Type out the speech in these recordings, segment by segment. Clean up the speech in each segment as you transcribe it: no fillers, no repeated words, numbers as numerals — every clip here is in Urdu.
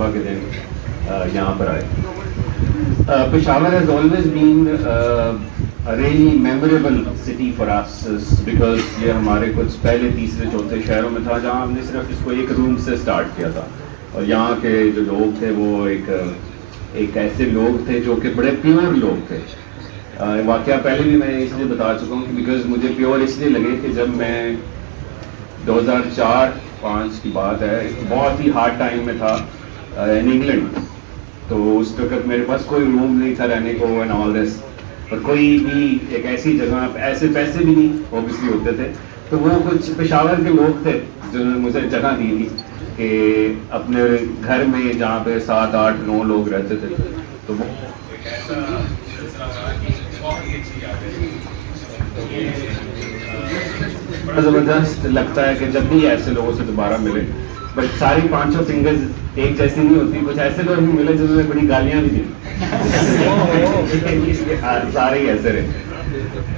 صبح کے دن یہاں پر آئے. Peshawar has always been a really memorable city for us because یہ ہمارے کچھ پہلے تیسرے چوتھے شہروں میں تھا جہاں ہم نے صرف اس کو ایک روم سے سٹارٹ کیا تھا, اور یہاں کے جو لوگ تھے وہ ایک ایسے لوگ تھے جو کہ بڑے پیور لوگ تھے. واقعہ پہلے بھی میں اس لیے بتا چکا ہوں کہ بیکاز مجھے پیور اس لیے لگے کہ جب میں 2004-05 کی بات ہے, بہت ہی ہارڈ ٹائم میں تھا ان انگلینڈ, تو اس وقت میرے پاس کوئی روم نہیں تھا رہنے کو اینڈ آل دس, اور کوئی بھی ایک ایسی جگہ, ایسے پیسے بھی نہیں اوبیسلی ہوتے تھے, تو وہ کچھ پشاور کے لوگ تھے جنہوں نے مجھے جگہ دی تھی کہ اپنے گھر میں جہاں پہ 7-8-9 لوگ رہتے تھے, تو وہ بڑا زبردست لگتا ہے کہ جب بھی ایسے لوگوں سے دوبارہ ملے. بٹ ساری 5 فنگرز ایک جیسی نہیں ہوتی, کچھ ایسے لوگ بھی ملے جنہوں نے بڑی گالیاں بھی دی, سارے ہی ایسے رہے.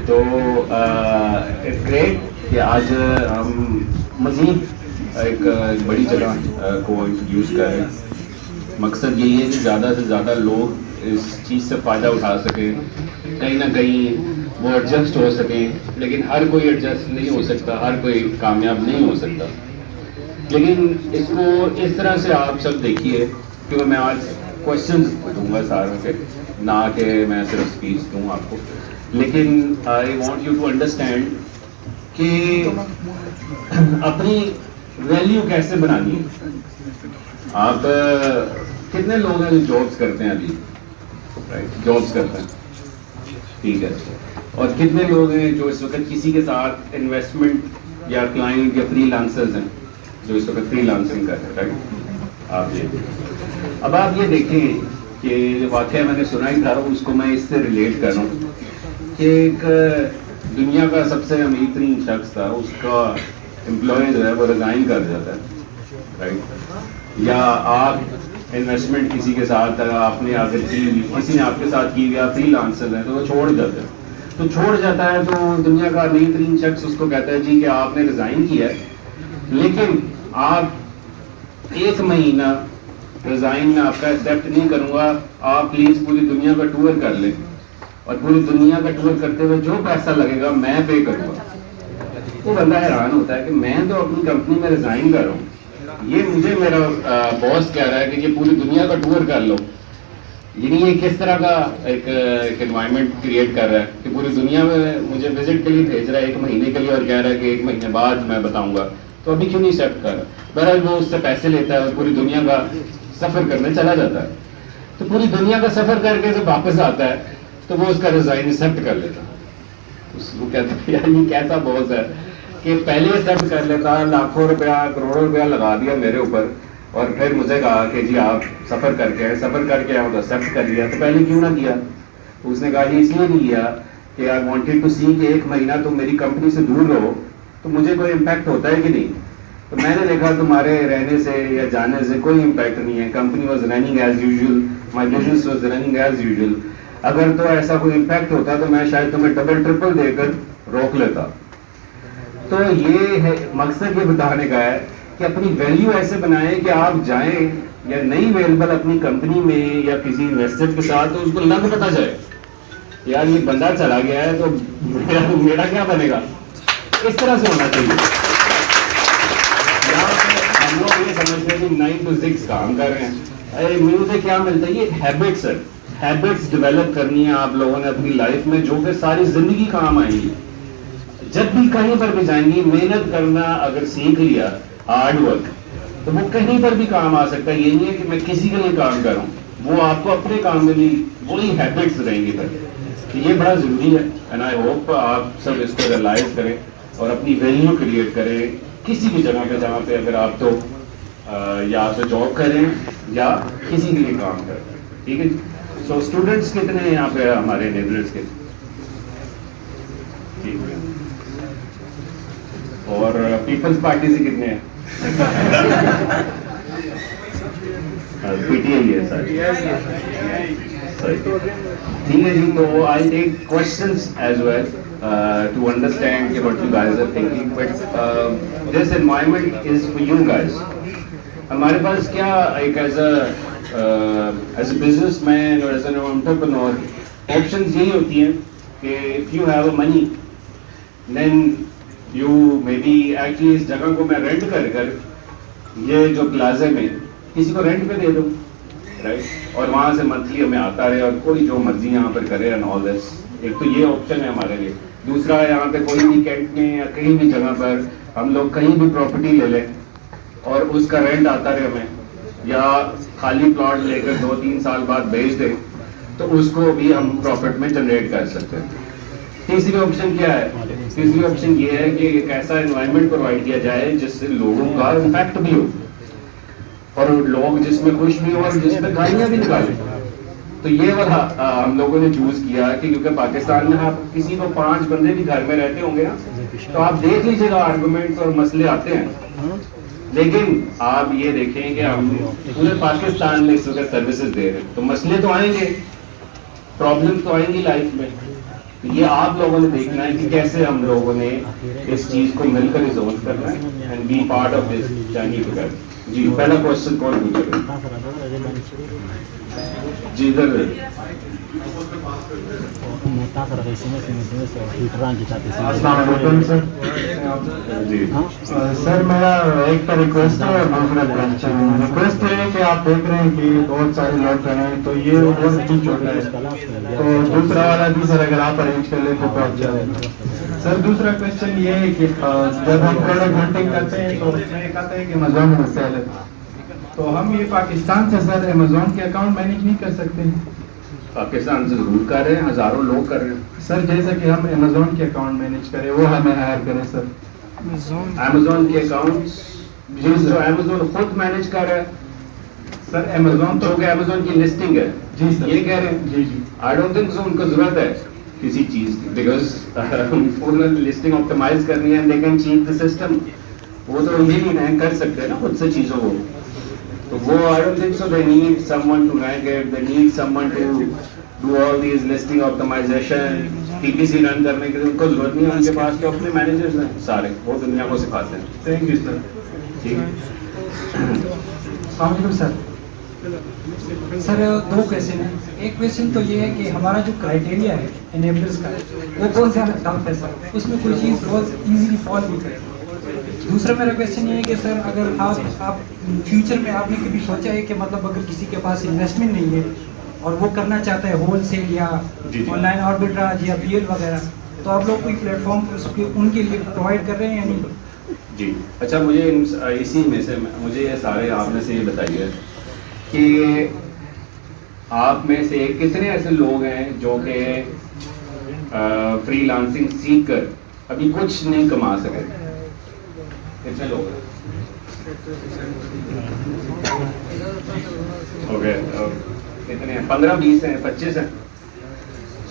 تو اٹس گریٹ کہ آج ہم مزید ایک بڑی جگہ کو انٹروڈیوس کر رہے ہیں. مقصد یہی ہے کہ زیادہ سے زیادہ لوگ اس چیز سے فائدہ اٹھا سکیں, کہیں نہ کہیں وہ ایڈجسٹ ہو سکیں, لیکن ہر کوئی ایڈجسٹ نہیں ہو سکتا, ہر کوئی کامیاب نہیں ہو سکتا. لیکن اس کو اس طرح سے آپ سب دیکھیے کہ میں آج کوشچنز دوں گا ساروں کے, نہ کہ میں صرف اسپیچ دوں آپ کو, لیکن I want you to understand کہ اپنی ویلیو کیسے بنانی ہے. آپ کتنے لوگ ہیں جو جابس کرتے ہیں ابھی, رائٹ, جابس کرتے ہیں, ٹھیک ہے, اور کتنے لوگ ہیں جو اس وقت کسی کے ساتھ انویسٹمنٹ یا کلائنٹ یا فری لانسرز ہیں جو اس وقت فری لانسنگ کر رہے ہیں, رائٹ. اب آپ یہ دیکھیں کہ جو واقعہ میں نے سنا ہی تھا اس کو میں اس سے ریلیٹ کر رہا ہوں کہ ایک دنیا کا سب سے امیر ترین شخص تھا, اس کا امپلائی جو ہے وہ ریزائن کر جاتا ہے, رائٹ. یا آپ انویسٹمنٹ کسی کے ساتھ آپ نے اگر کی ہوئی, کسی نے آپ کے ساتھ کی ہوئی, آپ فری لانسر ہیں تو وہ چھوڑ جاتے ہیں, تو چھوڑ جاتا ہے تو دنیا کا امیر ترین شخص اس کو کہتا ہے جی کہ آپ نے ریزائن کیا ہے, لیکن آپ 1 مہینہ ریزائن میں آپ کا ایکسیپٹ نہیں کروں گا, آپ پلیز پوری دنیا کا ٹور کر لیں, اور پوری دنیا کا ٹور کرتے ہوئے جو پیسہ لگے گا میں پے کروں گا. وہ بندہ حیران ہوتا ہے کہ میں تو اپنی کمپنی میں ریزائن کر رہا ہوں, یہ مجھے میرا باس کہہ رہا ہے کہ یہ پوری دنیا کا ٹور کر لو. یعنی یہ کس طرح کا ایک انوائرمنٹ کریٹ کر رہا ہے کہ پوری دنیا میں مجھے وزٹ کے لیے بھیج رہا ہے 1 مہینے کے لیے, اور کہہ رہا ہے کہ 1 مہینے بعد میں بتاؤں گا, تو ابھی کیوں نہیں ایکسیپٹ کر رہا. بہرحال وہ اس سے پیسے لیتا ہے اور پوری دنیا کا سفر کرنے چلا جاتا ہے, تو پوری دنیا کا سفر کر کے جب واپس آتا ہے تو وہ اس کا ریزائن ایکسیپٹ کر لیتا. اس کو کہتے ہیں یار یہ کیسا باس ہے کہ پہلے ایکسیپٹ کر لیتا, لاکھوں روپیہ کروڑوں روپیہ لگا دیا میرے اوپر, اور پھر مجھے کہا کہ جی آپ سفر کر کے آؤ تو ایکسیپٹ کر لیا, تو پہلے کیوں نہ کیا. تو اس نے کہا جی اس لیے نہیں کیا کہ آئی وانٹیڈ ٹو سی کہ 1 مہینہ تم میری کمپنی سے دور رہو تو مجھے کوئی امپیکٹ ہوتا ہے کہ نہیں. تو میں نے دیکھا تمہارے رہنے سے یا جانے سے کوئی امپیکٹ نہیں ہے, company was running as usual, my business was running as usual. اگر تو ایسا کوئی امپیکٹ ہوتا تو میں شاید تمہیں ڈبل ٹرپل دے کر روک لیتا. تو یہ ہے مقصد, یہ بتانے کا ہے کہ اپنی ویلیو ایسے بنائیں کہ آپ جائیں یا نہیں اویلیبل اپنی کمپنی میں یا کسی انویسٹر کے ساتھ, تو اس کو لگ پتا جائے یار یہ بندہ چلا گیا ہے تو میرا کیا بنے گا. اس طرح سے ہونا چاہیے. ہم لوگ یہ سمجھتے ہیں کہ 9 to 6 کام کر رہے ہیں, مجھے کیا ملتا ہے, یہ ہیبٹس ہے. ہیبٹس ڈیولپ کرنی ہے آپ لوگوں نے اپنی لائف میں جو کہ ساری زندگی کام آئیں گی. جب بھی کہیں پر بھی جائیں گی, محنت کرنا اگر سیکھ لیا, ہارڈ ورک, تو وہ کہیں پر بھی کام آ سکتا ہے. یہ نہیں ہے کہ میں کسی کے لیے کام کر رہا ہوں, وہ آپ کو اپنے کام میں بھی وہی ہیبٹس رہیں گی. تو یہ بڑا ضروری ہے, اینڈ آئی ہوپ آپ سب اس کو ریئلائز کریں اور اپنی ویلیو کریٹ کریں کسی بھی جگہ پہ جہاں پہ اگر آپ تو یا تو جاب کریں یا کسی کے لیے کام کریں. ٹھیک ہے. سو اسٹوڈنٹس کتنے ہیں یہاں پہ ہمارے نیبرز کے, اور پیپلز پارٹی سے کتنے ہیں, پی ٹی آئی ہے سر, ٹھیک ہے جی. تو I take questions as well to understand what you guys are thinking, but this environment is for you guys. ہمارے پاس کیا ایک ایز اے بزنس مین اور ایز این انٹرپرنور آپشنز یہی ہوتی ہیں کہ if you have a money then you may be actually اس جگہ کو میں رینٹ کر کر یہ جو پلازے میں کسی کو رینٹ پہ دے دوں رائٹ، اور وہاں سے منتھلی ہمیں آتا رہے اور کوئی جو مرضی یہاں پر کرے اینڈ آل دس. ایک تو یہ آپشن ہے ہمارے لیے. دوسرا یہاں پہ کوئی بھی کینٹ میں یا کہیں بھی جگہ پر ہم لوگ کہیں بھی پراپرٹی لے لیں اور اس کا رینٹ آتا رہے ہمیں، یا خالی پلاٹ لے کر 2-3 سال بعد بیچ دیں تو اس کو بھی ہم پروفٹ میں جنریٹ کر سکتے ہیں. تیسری آپشن کیا ہے؟ تیسری آپشن یہ ہے کہ ایک ایسا انوائرمنٹ پرووائڈ کیا جائے جس سے لوگوں کا امپیکٹ بھی ہو اور لوگ جس میں خوش بھی ہو اور جس میں گالیاں بھی نکالیں. تو یہ والا ہم لوگوں نے چوز کیا کہ کیونکہ پاکستان میں آپ کسی کو 5 بندے بھی گھر میں رہتے ہوں گے نا تو آپ دیکھ لیجیے گا آرگومنٹس اور مسئلے آتے ہیں. لیکن آپ یہ دیکھیں کہ ہم پورے پاکستان میں اس وقت سروسز دے رہے ہیں تو مسئلے تو آئیں گے، پرابلم تو آئیں گی لائف میں. یہ آپ لوگوں نے دیکھنا ہے کہ کیسے ہم لوگوں نے اس چیز کو مل کر ریزولو کرنا ہے and be part of this journey together. جی پہلا کوشچن کون پوچھے گا؟ جی ادھر. السلام علیکم سر. جی سر میرا ایک تو ریکویسٹ ہے اور دوسرا کوشچن. ریکویسٹ ہے کہ آپ دیکھ رہے ہیں کہ بہت سارے لوگ کر رہے ہیں تو یہ بہت ہی چھوٹا ہے تو دوسرا والا بھی سر اگر آپ ارینج کر لیں تو بہت اچھا ہے. سر دوسرا کوشچن یہ ہے کہ جب ہم پروڈکٹ ہنٹنگ کرتے ہیں تو اس میں ایک آتا ہے کہ امیزون میں سیل ہے تو ہم یہ پاکستان سے سر امیزون کے اکاؤنٹ مینیج نہیں کر سکتے. پاکستان سے ضرور کر رہے ہیں، ہزاروں لوگ کر رہے ہیں سر. جیسا کہ ہم امیزون کے اکاؤنٹ مینیج کریں وہ ہمیں ہائر کریں سر. امیزون کے اکاؤنٹس جو امیزون خود مینیج کر رہا ہے سر امیزون جو کہ امیزون کی لسٹنگ ہے. جی سر. یہ کہہ رہے ہیں جی جی. آئی ڈونٹ تھنک سو ان کو ضرورت ہے کسی چیز کی بیکاز پورا لسٹنگ آپٹیمائز کرنی ہے. They can change the system. وہ تو ایزیلی کر سکتے ہیں نا خود سے چیزوں کو. تو وہ I don't think so they need someone to rank it. They need someone to do all these listing optimization. P P C run کرنے کے لیے ان کو ضرورت نہیں ہے. ان کے پاس تو اپنے مینیجرز ہیں سارے، وہ دنیا کو سکھاتے ہیں. تھینک یو سر. ٹھیک ہے. السلام علیکم سر. سر 2 کویشچن ہیں. ایک کویشچن تو یہ ہے کہ ہمارا جو کرائٹیریا ہے انیبلرز کا وہ بہت زیادہ ٹف ہے سر. اس میں کوئی چیز بہت ایزیلی فال نہیں کرے. دوسرا میرا کویشچن یہ ہے کہ سر اگر آپ فیوچر میں آپ نے کبھی سوچا ہے کہ مطلب اگر کسی کے پاس انویسٹمنٹ نہیں ہے اور وہ کرنا چاہتا ہے ہول سیل یا آن لائن آربیٹراج یا پی ایل وغیرہ تو آپ لوگ کوئی پلیٹ فارم ان کے لیے پرووائڈ کر رہے ہیں یا نہیں؟ جی اچھا. مجھے اسی میں سے مجھے یہ سارے آپ میں سے یہ بتائیے کہ آپ میں سے کتنے ایسے لوگ ہیں جو کہ فری لانسنگ سیکھ کر ابھی کچھ نہیں کما سکے؟ کتنے لوگ ہیں؟ کتنے ہیں؟ 15-20 ہیں، 25 ہیں.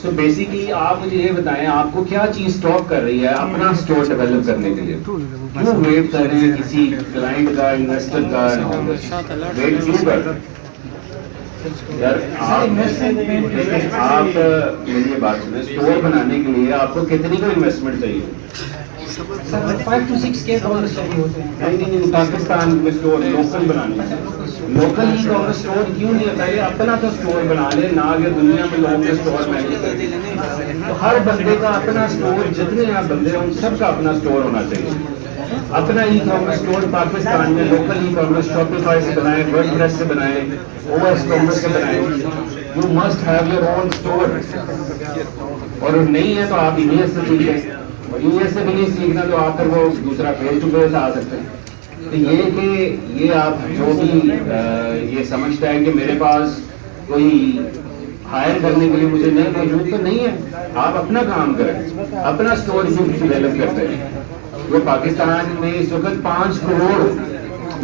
سو بیسیکلی آپ مجھے یہ بتائیں آپ کو کیا چیز اسٹاپ کر رہی ہے اپنا اسٹور ڈیولپ کرنے کے لیے؟ کیوں ویٹ کر رہے ہیں کسی کلائنٹ کا، انویسٹر کا؟ ویٹ کیوں کر رہے ہیں یار؟ آپ میری یہ بات سنیں، اسٹور بنانے کے لیے آپ کو کتنی کو انویسٹمنٹ چاہیے؟ سر 5 to 6 کے ڈالر چاہیے ہوتے ہیں. نہیں پاکستان میں اسٹور لوکل بنانا ہے. لوکل ای کامرس اسٹور کیوں نہیں ہے؟ پہلے اپنا تو اسٹور بنا لے، نہ کہ دنیا میں لوگ کے اسٹور مینیج کریں. تو ہر بندے کا اپنا اسٹور، جتنے آپ بندے ہیں ان سب کا اپنا اسٹور ہونا چاہیے. اپنا ای کامرس اسٹور پاکستان میں لوکل ای کامرس شاپیفائی سے بنائیں، ورڈ پریس سے بنائیں، او ایس کامرس سے بنائیں. You must have your own store. اور نہیں ہے تو آپ انہیں سے سیکھیں، اور انہیں سے بھی نہیں سیکھنا تو آپ پھر وہ دوسرا فیس ٹو فیس آ سکتے ہیں. تو یہ کہ یہ آپ جو بھی یہ سمجھتا ہے کہ میرے پاس کوئی ہائر کرنے کے لیے مجھے نہیں موجود، تو نہیں ہے. آپ اپنا کام کریں، اپنا اسٹور ڈیولپ کرتے ہیں. وہ پاکستان میں اس وقت 5 کروڑ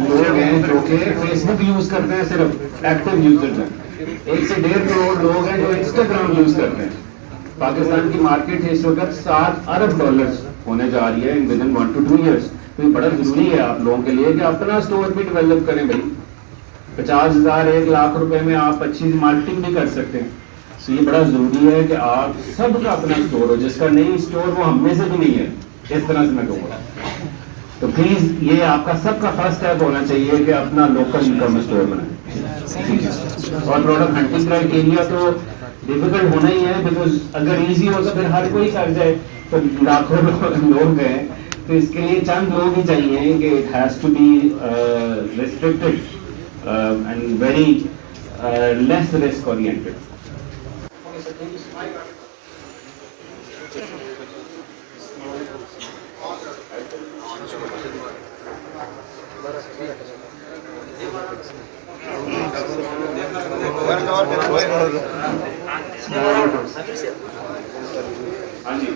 لوگ ہیں جو کہ فیس بک یوز کرتے ہیں، صرف ایکٹیو یوزرز ہیں. 1 سے 1.5 کروڑ لوگ ہیں جو انسٹاگرام یوز کرتے ہیں. پاکستان کی مارکیٹ اس وقت $7 ارب ہونے جا رہی ہے ود ان 1 to 2 years. تو یہ بڑا ضروری ہے آپ لوگوں کے لیے کہ اپنا اسٹور بھی ڈیولپ کریں بھائی. 50,000 1 لاکھ روپے میں آپ اچھی مارکیٹنگ بھی کر سکتے ہیں. تو یہ بڑا ضروری ہے کہ آپ سب کا اپنا اسٹور ہو. جس کا نہیں اسٹور وہ ہم میں سے بھی نہیں ہے، اس طرح سے میں کہوں گا. تو پلیز یہ آپ کا سب کا فرسٹ اسٹیپ ہونا چاہیے کہ اپنا لوکل ای کامرس اسٹور بنائیں. اور پروڈکٹ ہنٹنگ کرائٹیریا تو ڈیفیکلٹ ہونا ہی ہے, بیکاز اگر ایزی ہو تو پھر ہر کوئی کر جائے تو لاکھوں لوگ ہیں. تو اس کے لیے چند لوگ ہی چاہیے کہ it has to be restricted and very less risk oriented. ہاں جی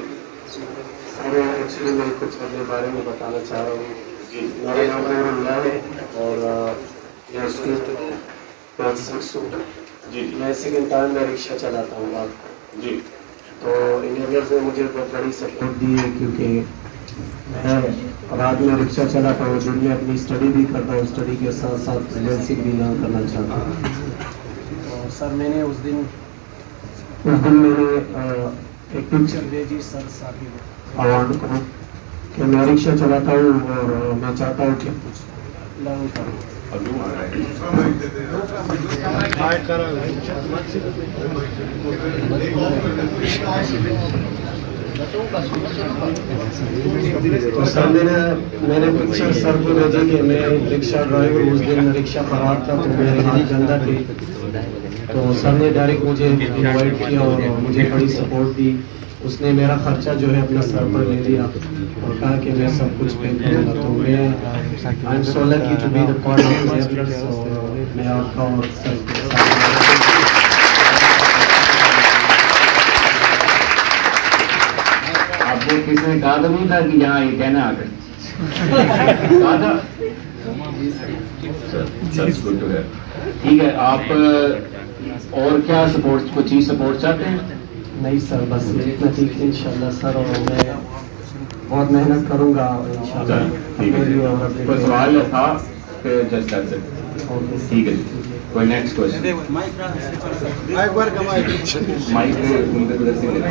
سر ایکچولی میں کچھ اپنے بارے میں بتانا چاہ رہا ہوں. میرا نام نور اللہ ہے اور میں اسٹوڈنٹ ہوں. جی میں سیکنڈ ٹائم میں رکشہ چلاتا ہوں آپ کو. جی تو انجینئر نے مجھے بہت بڑی سپورٹ دی ہے, کیونکہ میں رات میں رکشہ چلاتا ہوں, دن میں اپنی اسٹڈی بھی کرتا ہوں, اسٹڈی کے ساتھ ساتھ فریلانسنگ بھی نہ کرنا چاہتا ہوں. تو سر میں نے اس دن میں نے ایک پکچر بھیجی سر صاحب عوام کو کہ میں رکشہ چلاتا ہوں اور میں چاہتا ہوں کہ کچھ لرن کروں. تو سر میں نے پکچر سر کو بھیجی کہ میں رکشہ ڈرائیور اس دن رکشہ پر آتا تو میرے ہاتھ گندا تھے. تو سر نے ڈائریکٹ مجھے انوائٹ کیا اور مجھے بڑی سپورٹ دی. اس نے میرا خرچہ جو ہے اپنا سر پر لے لیا اور کہا کہ میں سب کچھ پے کروں گا. تو میں I am so lucky to be the part of enablers. اور میں آپ کا اور سر کے ساتھ آپ کو کس نے کہا تو نہیں تھا کہ یہاں یہ کہنا آ کر کہا تھا. ٹھیک ہے, آپ اور کیا سپورٹ کوئی چیز سپورٹ چاہتے ہیں؟ نہیں سر, بس اتنا ٹھیک ہے انشاءاللہ سر, اور میں بہت محنت کروں گا انشاءاللہ. کوئی سوال تھا کہ جسٹ دیٹس اٹ. ٹھیک ہے جی, کوئی نیکسٹ کوشچن. مائک ادھر سے لینا.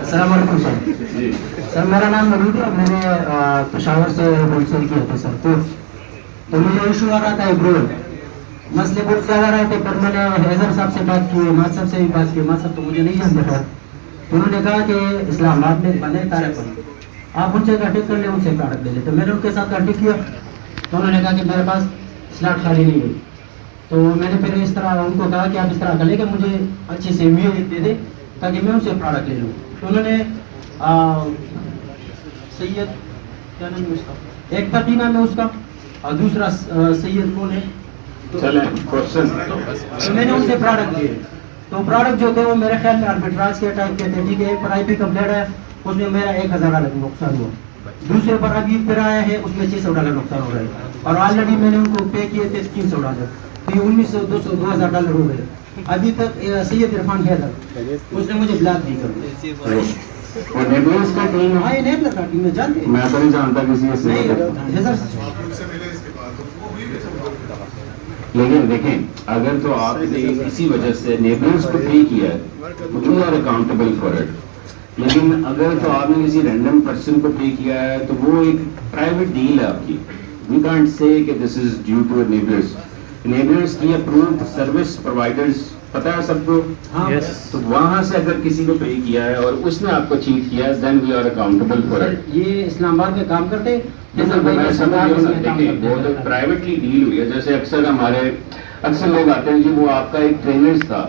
السلام علیکم سر. جی سر میرا نام نوید ہے, میں نے پشاور سے ہول سیل کیا تھا سر. تو مجھے ایشو آ رہا تھا ایبرو, مسئلے بہت زیادہ رہے تھے. پر میں نے حیدر صاحب سے بات کی, ماں صاحب سے بھی بات کی. ماں صاحب تو مجھے نہیں جانتے تھے. انہوں نے کہا کہ اسلام آباد میں بنے تارے پر آپ ان سے کانٹیکٹ کر لیں, ان سے پروڈکٹ لے لیں. تو میں نے ان کے ساتھ کانٹیکٹ کیا تو انہوں نے کہا کہ میرے پاس سلاٹ خالی نہیں ہوئی. تو میں نے پھر اس طرح ان کو کہا کہ آپ اس طرح کر لیں کہ مجھے اچھی سی ویو دے دیں تاکہ میں ان سے پروڈکٹ لے لوں. تو انہوں نے سید کیا نام ہے اس کا, ایک تھا نام ہے اس کا, اور دوسرا سید کون ہے, چلیں کوشچن. تو میں نے ان سے پروڈکٹ لیے. تو پروڈکٹ جو تھے وہ میرے خیال میں آربیٹراج کے ٹائپ کے تھے. ٹھیک ہے, ایک پر آئی پی کمپلیٹ ہے, اس میں میرا $1000 نقصان ہوا. دوسرے پر ابھی پھر آیا ہے, اس میں $600 نقصان ہو رہا ہے. اور آلریڈی میں نے ان کو پے کیے تھے $300. تو یہ $1900 $2000 ہو گئے. ابھی تک سید عرفان حیدر اس نے مجھے بلاک دی کر. اور نیبلرز کا ٹیم ہاں یہ نیبلر کا ٹیم ہے, جانتے ہیں. میں تو نہیں جانتا کسی سے. لیکن دیکھیں, اگر تو آپ نے اسی وجہ سے نیبلرز کو پے کیا ہے تو you are accountable for it. لیکن اگر تو آپ نے کسی رینڈم پرسن کو پے کیا ہے تو وہ ایک پرائیویٹ ڈیل ہے آپ کی. وی کانٹ سے کہ دس از ڈیو ٹو نیبلرز. نیبلرز کی اپروڈ سروس پرووائڈرز پتہ ہے سب کو. تو وہاں سے اگر کسی کو پے کیا ہے اور اس نے آپ کو چیٹ کیا ہے, then we are accountable for it. یہ اسلام آباد میں کام کرتے ہیں. میں سمجھ رہا ہوں نا, دیکھیں وہ تو پرائیویٹلی ڈیل ہوئی ہے. جیسے اکثر لوگ آتے ہیں جی, وہ آپ کا ایک ٹرینرز تھا,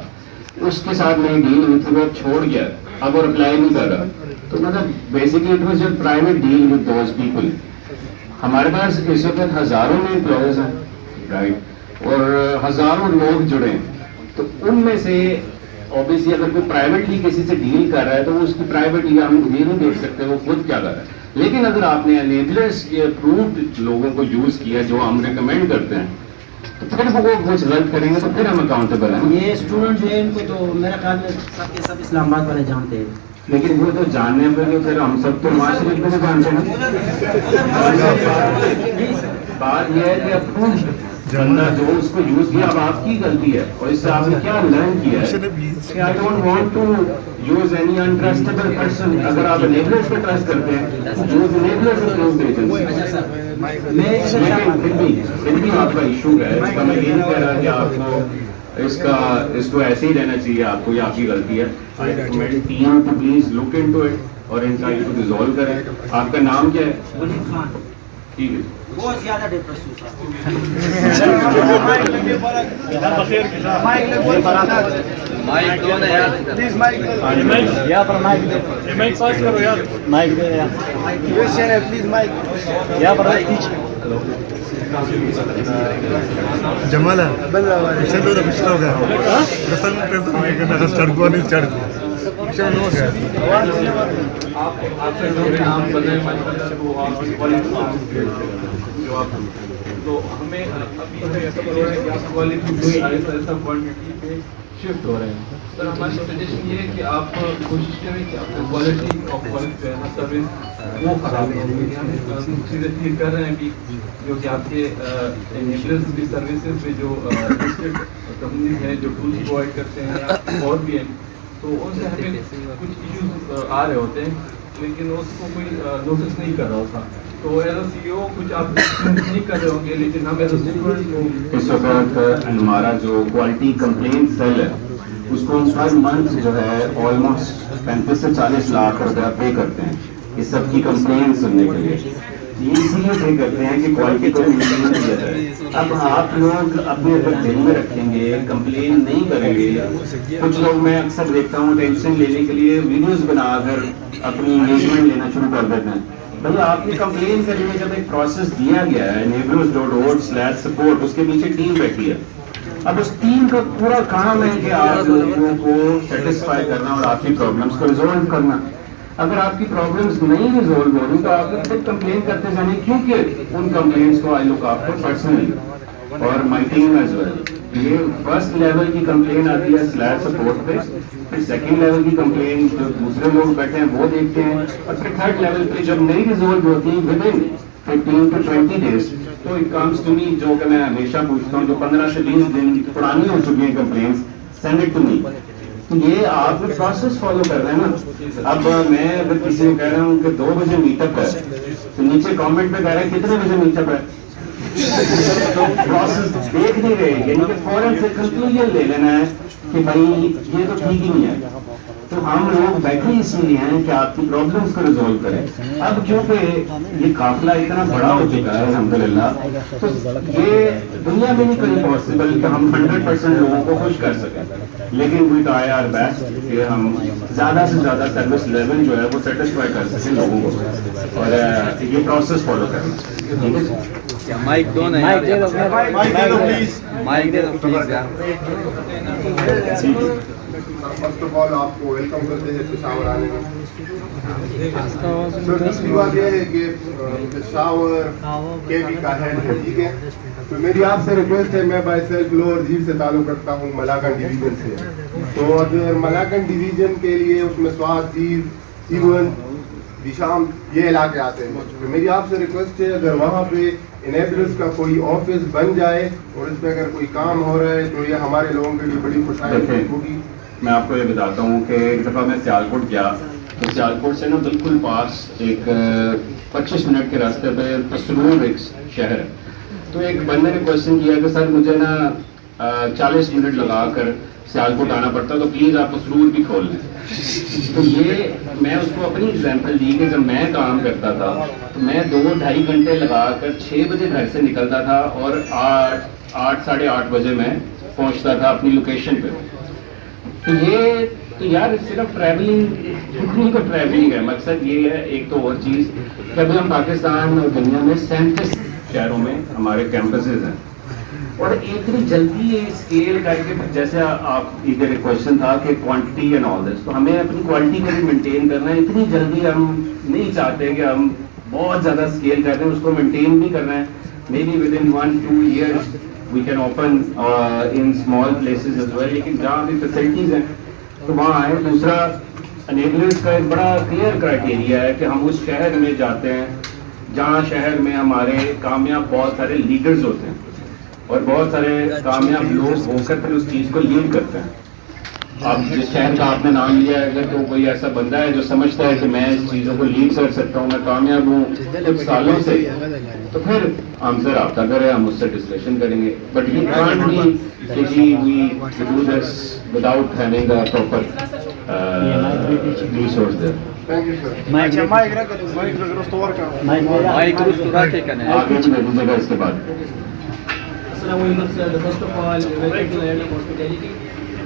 اس کے ساتھ میری ڈیل ہوئی تھی, وہ چھوڑ گیا, اب وہ اپلائی نہیں کر رہا. تو مطلب basically it was a private deal with those people. ہمارے پاس اس وقت ہزاروں میں امپلائیز ہیں, رائٹ, اور ہزاروں لوگ جڑے ہیں. تو ان میں سے اوبیسلی اگر کوئی پرائیویٹلی کسی سے ڈیل کر رہا ہے تو اس کی پرائیویٹلی ہم یہ نہیں دیکھ سکتے وہ خود کیا کر رہا ہے. لیکن اگر آپ نے انیبلرز کے اپرووڈ لوگوں کو یوز کیا جو ہم ریکمینڈ کرتے ہیں, تو پھر وہ کچھ غلط کریں گے تو پھر ہم اکاؤنٹیبل ہیں. یہ اسٹوڈنٹ جو ہے ان کو تو میرا خیال میں سب کے سب اسلام آباد والے جانتے ہیں. لیکن وہ تو جاننے پہ پھر ہم سب تو معاشرے کو نہیں جانتے ہیں. بات یہ ہے کہ بندہ جو اس کو یوز کیا اب آپ کی غلطی ہے اور اس سے آپ نے کیا لرن کیا ہے کہ I don't want to use any untrustable person. اگر آپ انیبلرز پہ ٹرسٹ کرتے ہیں یوز انیبلرز یوز ایجنسی. پھر بھی آپ کا ایشو ہے. اس کا میں یہ نہیں کہہ رہا کہ آپ کو اس کو ایسے ہی رہنا چاہیے. آپ کو یہ آپ کی غلطی ہے. Team to please look into it اور ان کا ایشو ریزالو کریں. آپ کا نام کیا ہے؟ ٹھیک ہے. بہت زیادہ ڈپریس جمالا ہوگا تو ہمیں شفٹ ہو رہے ہیں. سر ہماری سجیشن یہ ہے کہ آپ کوشش کریں کہ آپ کو کوالٹی آف ورک جو ہے نا سروس وہ خراب نہیں ہوگی. ہم چیزیں ٹھیک کر رہے ہیں ابھی جو کہ آپ کے انیبلرز کی سروسز میں جو کمپنیز ہیں جو ٹولس پرووائڈ کرتے ہیں یا اور بھی ہیں تو ان سے ہمیں کچھ ایشوز آ رہے ہوتے ہیں لیکن اس کو کوئی نوٹس نہیں کر رہا ہوتا. تو ایز اے سی او کچھ آپ نہیں کر رہے ہوں گے لیکن ہم ایز اے اسٹوڈنٹ اس وقت ہمارا جو کوالٹی کمپلین سیل ہے اس کو ہم ہر منتھ جو ہے آلموسٹ 35 سے 40 لاکھ روپیہ پے کرتے ہیں اس سب کی کمپلین سننے کے لیے. یہ اسی لیے پے کرتے ہیں کہ کوالٹی کو مینٹین کیا جائے. اب آپ لوگ اپنے اگر دل میں رکھیں گے کمپلین نہیں کریں گے. کچھ لوگ میں اکثر دیکھتا ہوں ٹینشن لینے کے لیے ویڈیوز بنا کر اپنی انگیجمنٹ لینا شروع کر دیتے ہیں. بھائی آپ نے کمپلین کرنے میں جب ایک پروسیس دیا گیا ہے enablerz.org/support اس کے پیچھے ٹیم بیٹھی ہے. اب اس ٹیم کا پورا کام ہے کہ آپ لوگوں کو سیٹسفائی کرنا اور آپ کی پرابلمس کو ریزالو کرنا. اگر آپ کی پرابلمس نہیں ریزالو ہو رہی تو آپ لوگ خود کمپلین کرتے جانے کیونکہ ان کمپلینس کو آئی لک آفٹر پرسنلی اور مائی ٹیم ایز ویل. یہ فرسٹ لیول کی کمپلین آتی ہے /support پہ. پھر سیکنڈ لیول کی کمپلین جو دوسرے لوگ بیٹھے ہیں وہ دیکھتے ہیں اور پھر تھرڈ لیول پہ جب نہیں ریزالو ہوتی ود ان 15 to 20 days تو اٹ کمس ٹو می جو کہ میں ہمیشہ پوچھتا ہوں جو 15 سے 20 دن پرانی ہو چکی ہیں compliance send it to me. یہ آپ پروسیس فالو کر رہے ہیں نا. اب میں اگر کسی کو کہہ رہا ہوں کہ 2 بجے میٹ اپ ہے تو نیچے کامنٹ پہ کہہ رہے ہیں کتنے بجے میٹ اپ ہے. تو پروسیس دیکھ نہیں رہے یعنی کہ فوراً سے کنکلوژن لے لینا ہے کہ بھائی یہ تو ٹھیک ہی نہیں ہے. تو ہم لوگ بیٹھے اس لیے ہیں کہ آپ کی پرابلمس کو ریزالو کریں. اب کیونکہ یہ قافلہ اتنا بڑا ہو چکا ہے الحمدللہ تو یہ دنیا میں نہیں کہیں پاسبل کہ ہم 100% لوگوں کو خوش کر سکیں. لیکن وی ٹرائی آور بیسٹ کہ ہم زیادہ سے زیادہ سروس لیول جو ہے وہ سیٹسفائی کر سکیں لوگوں کو اور یہ پروسیس فالو کرنا. ٹھیک ہے مائک دو نا مائک دے دو پلیز مائک دے دو پلیز یار. فرسٹ آف آل آپ کو ویلکم کرتے ہیں پشاور آنے میں. دوسری بات یہ ہے کہ پشاور کے پی کا ہیڈ ہے. ٹھیک ہے تو میری آپ سے ریکویسٹ ہے میں بائی سیلف لوور جھیل سے تعلق رکھتا ہوں ملاکنڈ ڈویژن سے. تو اگر ملاکنڈ ڈویژن کے لیے اس میں سوات جھیل سیون دیشام یہ علاقے آتے ہیں تو میری آپ سے ریکویسٹ ہے اگر وہاں پہ انیبلرز کا کوئی آفس بن جائے اور اس پہ اگر کوئی کام ہو رہا ہے تو یہ ہمارے لوگوں کے لیے بڑی خوشحالی ہوگی. میں آپ کو یہ بتاتا ہوں کہ ایک دفعہ میں سیالکوٹ گیا تو سیالکوٹ سے نا بالکل پاس ایک 25 منٹ کے راستے پہ پسرور ایک شہر ہے. تو ایک بندے نے کوشچن کیا کہ سر مجھے نا 40 منٹ لگا کر سیالکوٹ آنا پڑتا تو پلیز آپ مسرور بھی کھول لیں. تو یہ میں اس کو اپنی اگزامپل دی کہ جب میں کام کرتا تھا تو میں 2-2.5 گھنٹے لگا کر 6 بجے گھر سے نکلتا تھا اور 8-8:30 بجے میں پہنچتا تھا اپنی لوکیشن پہ. تو یار صرف ٹریولنگ تو ٹریولنگ ہے. مقصد یہ ہے ایک تو اور چیز کہ ابھی ہم پاکستان اور دنیا میں 37 شہروں میں ہمارے کیمپسز ہیں اور اتنی جلدی یہ اسکیل کر کے جیسے آپ ادھر ایک کوشچن تھا کہ کوانٹٹی اینڈ آل دس تو ہمیں اپنی کوالٹی کو بھی مینٹین کرنا ہے. اتنی جلدی ہم نہیں چاہتے کہ ہم بہت زیادہ اسکیل کر رہے ہیں اس کو مینٹین بھی کرنا ہے. Maybe within 1-2 years we can open in small places as well. لیکن جہاں بھی فیسلٹیز ہیں تو وہاں آئے. دوسرا انیبلرز کا ایک بڑا کلیئر کرائٹیریا ہے کہ ہم اس شہر میں جاتے ہیں جہاں شہر میں ہمارے کامیاب بہت سارے لیڈرز ہوتے ہیں اور بہت سارے کامیاب لوگ ہو کر پھر اس چیز کو لیڈ کرتے ہیں. اب جس شہر کا آپ نے نام لیا ہے اگر تو کوئی ایسا بندہ ہے جو سمجھتا ہے کہ میں اس چیزوں کو لیڈ کر سکتا ہوں, میں کامیاب ہوں کچھ سالوں سے, تو پھر ہم سے رابطہ کریں, ہم اس سے ڈسکشن کریں گے. بٹ یو کانٹ بی کہ جی we do this without having a proper resource there. Thank you sir. Mic درست رکھے کہ نہیں. آگے بھی دے دیجیے گا اس کے بعد. السلام علیکم سر. First of all welcome to land of hospitality.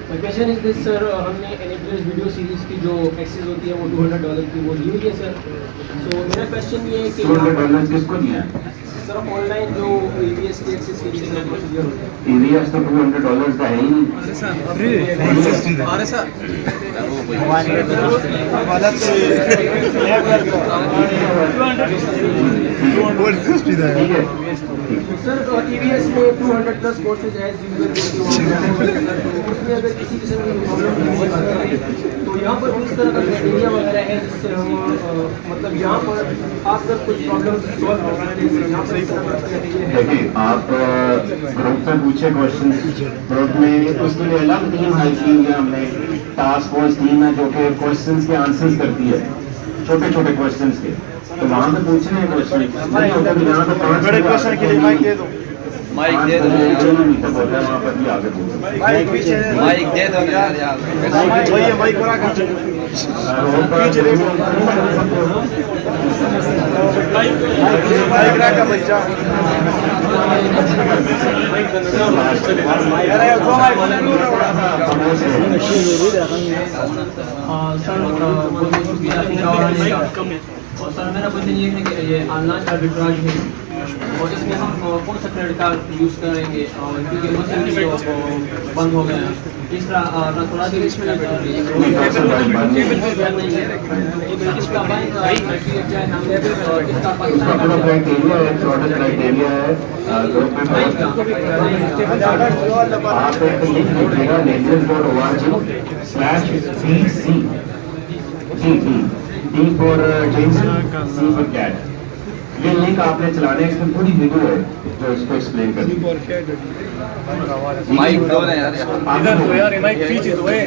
My question is this sir, ہم نے انیبلرز ویڈیو سیریز کی جو ایکسیز ہوتی ہے وہ $200 کی وہ لی ہوئی ہے سر. سو میرا کویشچن یہ ہے کہ $200 کس کو دیا ہے؟ سر آن لائن جو EVS کی ایکسیز کے لیے سر پروسیجر ہوتا ہے. EVS تو $200 کا ہے ہی نہیں. ٹھیک ہے. سر EVS میں 200+ کورسز ایز یوزر اس میں اگر کسی قسم کی پرابلم نہیں آتا ہے تو یہاں پر کس طرح کا کرائٹیریا وغیرہ ہے جس سے ہم مطلب یہاں پر آپ اگر کچھ پرابلم سالو کر سکتے ہیں یہاں پر اس طرح کا کرائٹیریا ہے. دیکھیں آپ گروپ میں پوچھے کوشچن, گروپ میں اس کے لیے الگ ٹیم ہائی کی ہوئی ہے ہم نے, ٹاسک فورس ٹیم ہے جو کہ کوشچنس کے آنسرز کرتی ہے, چھوٹے چھوٹے کوشچنس کے, تو وہاں پہ پوچھنے ہیں کوشچن نہیں ہوتا بھی یہاں پہ 5 بڑے کوشچن کے لیے مائک دے دو. مائک دے دو, میٹ اپ ہوتا ہے وہاں پر بھی آگے پوچھو. مائک دے دو یار. اور سر میرا کوشچن یہ ہے کہ یہ آن لائن آربیٹراج ہے اور اس میں ہم کون سا کریڈٹ کارڈ یوز کریں گے کیونکہ مسئلہ بند ہو گیا ہے. اس طرح تھوڑا دیر اس میں اس کا پورا کرائٹیریا ہے, پروڈکٹ کرائٹیریا ہے. آپ ایک لنک دیکھیے گا nations.org/BC فور سی فور کیٹ. یہ لنک آپ نے چلانے ہے, اس میں پوری ویڈیو ہے جو اس کو ایکسپلین کرتی ہے. مائک دو نا یار. ادھر تو یار مائک پیچھے تو ہے.